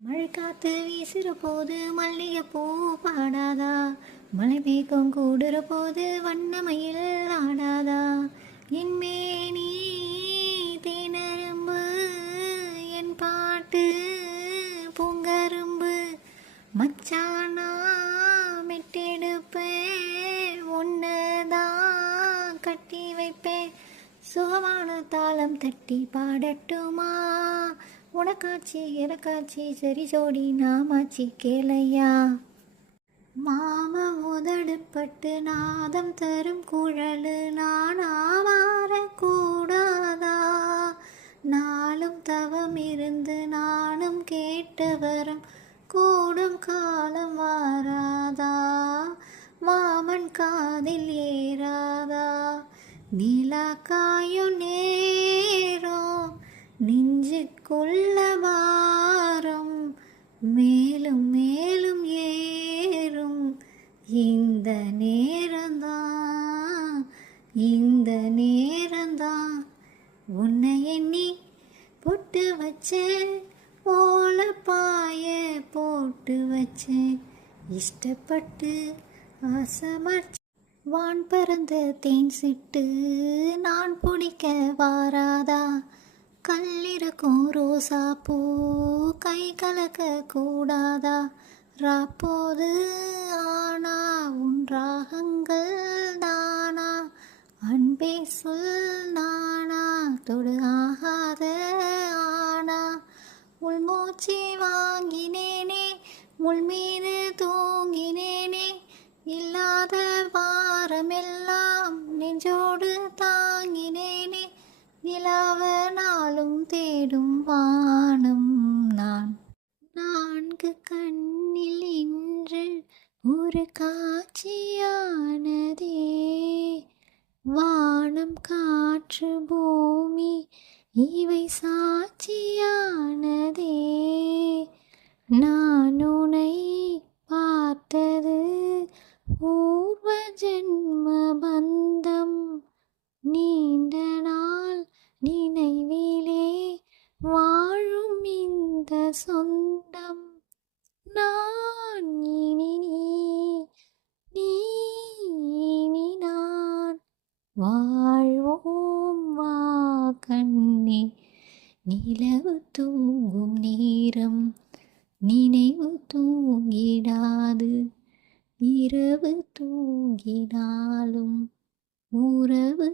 மழை காத்து வீசுற போது மல்லிகை பூ பாடாதா, மழை மேகம் கூடுற போது வண்ணமயில் ஆடாதா, என் மேனி தேனரும்பு என் பாட்டு பூங்கரும்பு, மச்சானா மெட்டெடுப்பேன் ஒன்னதான் கட்டி வைப்பேன், சுகமான தாளம் தட்டி பாடட்டுமா, உனக்காச்சி எனக்காச்சி சரி ஜோடி நாமாச்சி கேளையா, மாம உதடுப்பட்டு நாதம் தரும் குழலு நானாவார கூடாதா, நாளும் தவம் இருந்து நானும் கேட்டு வரும் கூடும் காலம் வாராதா, மாமன் காதில் ஏறாதா, நிலா காயும் நேரம் நெஞ்சுக்குள்ள வாரம் மேலும் மேலும் ஏறும், இந்த நேரம்தான் இந்த நேரம்தான், உன்னை எண்ணி பொட்டு வச்சேன் ஓலப்பாய போட்டு வச்சேன், இஷ்டப்பட்டு ஆசைமர்ச்ச வான் பறந்த தேன் சிட்டு நான் பிடிக்க வாராதா, கல்லிருக்கும் ரோசா பூ கை கலக்க கூடாதா, ராப்போது ஆனா உன் ராகங்கள் தானா, அன்பே சொல் நானா தொடு ஆகாத ஆனா, உள்மூச்சி வாங்கினேனே முள் மீது தூங்கினேனே, இல்லாத வாரமெல்லாம் நெஞ்சோடு தாங்கினேனே, நிலாவ நாளும் தேடும் வானம் நான், நான்கு கண்ணில் இன்று ஒரு காட்சியானதே, வானம் காற்று பூமி இவை சாட்சியானதே, நான் உன்னை பார்த்தது பூர்வ ஜென்ம பந்தம், நீண்ட நாள் நினைவிலே வாழும் இந்த சொந்தம், நான் இனி நீ இனி நான் வாழ்வோம் வா கண்ணே, நிலவு தூங்கும் நேரம் நினைவு தூங்கிடாது, இரவு தூங்கினாலும் உறவு